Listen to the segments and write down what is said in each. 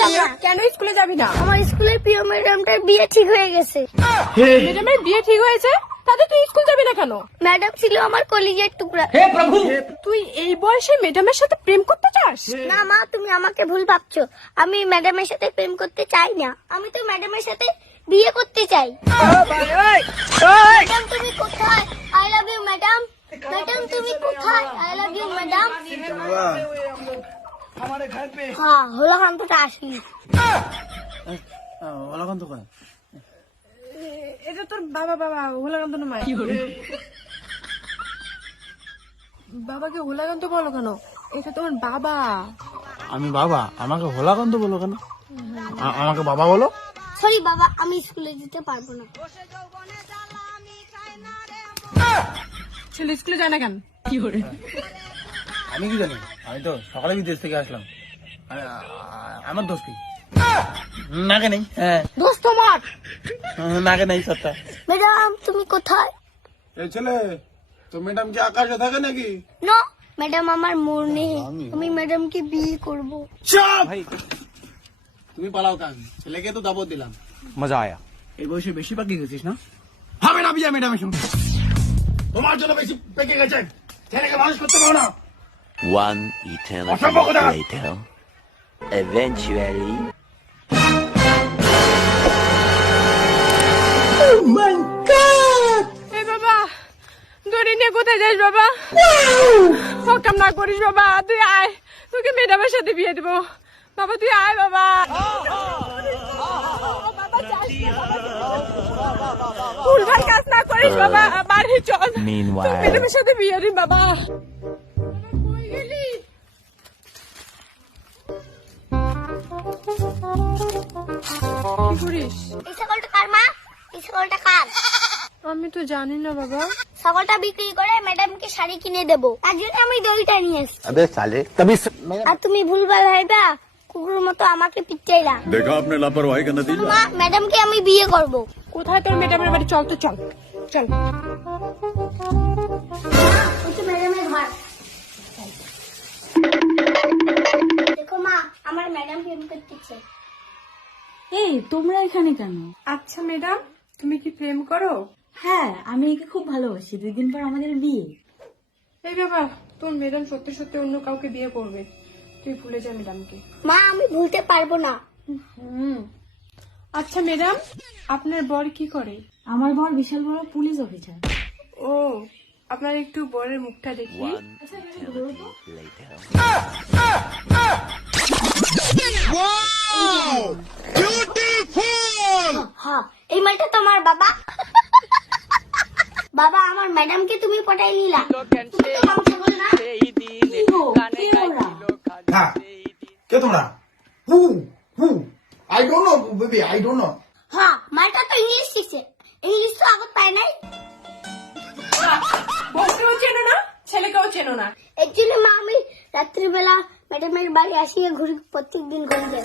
যাব না। কেন স্কুলে যাবি না? আমার স্কুলের প্রিয় ম্যাডামটার বিয়ে ঠিক হয়ে গেছে। ম্যাডামের বিয়ে ঠিক হয়েছে, তাতে তুই স্কুল যাবি না কেন? ম্যাডাম ছিল আমার কলিজার টুকরা। তুই এই বয়সে ম্যাডামের সাথে প্রেম করতে চাস? না মা, তুমি আমাকে ভুল ভাবছো। আমি ম্যাডামের সাথে প্রেম করতে চাই না, আমি তো ম্যাডামের সাথে বিয়ে করতে চাই। ম্যাডাম তুমি কোথায়? I love you madam. Madam তুমি কোথায়? I love you madam. হ্যাঁ, হোলাকান্তটা আসলি। ওলাকান্ত কয় এটা তোর বাবা হোলাকান্ত না মাই? বাবাকে হোলাকান্ত বলো কেন? এটা তোমার বাবা। আমি বাবা, আমাকে হোলাকান্ত বলো কেন? আমাকে বাবা বলো। সরি বাবা, আমি স্কুলে যেতে পারবো না। ছেলে স্কুলে যায় না কেন? কি করে? আমি কি জানি, আমি তো সকালে বিদেশ থেকে আসলাম। আমার দোষ কি? নাকে নেই। হ্যাঁ, দোস্ত তোমার। নাকে নেই সত্তা। ম্যাডাম তুমি কোথায়? এই ছেলে, তো ম্যাডাম কি আকাশে থাকে নাকি? নো, ম্যাডাম আমার মনে, আমি ম্যাডামকে বিয়ে করব। চুপ! তুমি পালাও কান, ছেলেকে তো দাবত দিলাম। মজা আয়া। এই বয়সে বেশি পাকি গেছিস না? হবে না বিয়ে ম্যাডামের সঙ্গে। তোমার জন্য বেশি পেকে গেছে, ছেলেকে মানুষ করতে পারো না। One eternity Ọ̀sán bọ̀kọ̀dá! later. Eventually. এই বাবা, দড়ি নিয়ে কোথায় যাস বাবা? হকাম না করিস বাবা, তুই আয়, তোকে ম্যাডামের সাথে বিয়ে দেবো। বাবা তুই আয় বাবা। ভুলভাল কাজ না করিস বাবা, বাড়ি চল। Meanwhile. তোর ম্যাডামের সাথে বিয়ে দিন বাবা। কই গেলি? কি করিস? এই ছাগলটা কার মা? এই ছাগলটা কার? আমি তো জানি না বাবা। ছাগলটা বিক্রি করে ম্যাডামকে শাড়ি কিনে দেবো, তার জন্য আমি দড়িটা নিয়ে এসেছি। अबे साले तभी আর তুমি ভুলভাল ভাইবা কুকুরের মতো আমাকে পিটাইলা। देखा आपने लापरवाही का नतीजा। মা, ম্যাডামকে আমি বিয়ে করব। কোথায় তোর ম্যাডামের বাড়ি? চল তো চল চল। ওই তো ম্যাডামের ঘর। দেখো মা, আমার ম্যাডাম প্রেম করতেছে। এই তোমরা এখানে কেন? আচ্ছা ম্যাডাম, তুমি কি প্রেম করো? হ্যাঁ, আমি একে খুব ভালোবাসি। 2 দিন পর আমাদের বিয়ে। এই বাবা, তোর ম্যাডাম সত্যি সত্যি অন্য কাউকে বিয়ে করবে, তুই ভুলে যা ম্যাডামকে। মা, আমি ভুলতে পারবো না। আচ্ছা ম্যাডাম, আপনার বর কি করে? আমার বর বিশাল বড় পুলিশ অফিসার। ও, আপনার একটু বরের মুখটা দেখি। one eternity later. হ্যাঁ, এই মালটা তোমার বাবা। বাবা, আমার ম্যাডামকে তুমি পটাই নিলা। তুমি তো কম ছাগল না। কি গো, কে ওরা? হ্যাঁ, কে তোমরা? Who who I don't know baby, I don't know. হ্যাঁ, মালটা তো ইংলিশ শিখছে, ইংলিশ তো আগত পায় নাই। বউকেও চেনো না, ছেলেকেও চেনো না। এর জন্য মা আমি রাত্রিবেলা ম্যাডামের বাড়ি আসিয়ে ঘুরি, প্রত্যেকদিন ঘুরি যাই।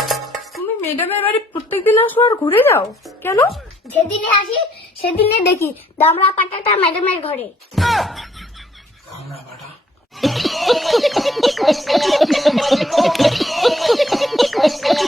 তুমি ম্যাডামের বাড়ি প্রত্যেকদিন আসো আর ঘুরে যাও কেন? যেদিনে আসি সেদিনে দেখি দামড়া পাটাটা ম্যাডামের ঘরে। আমরা বাটা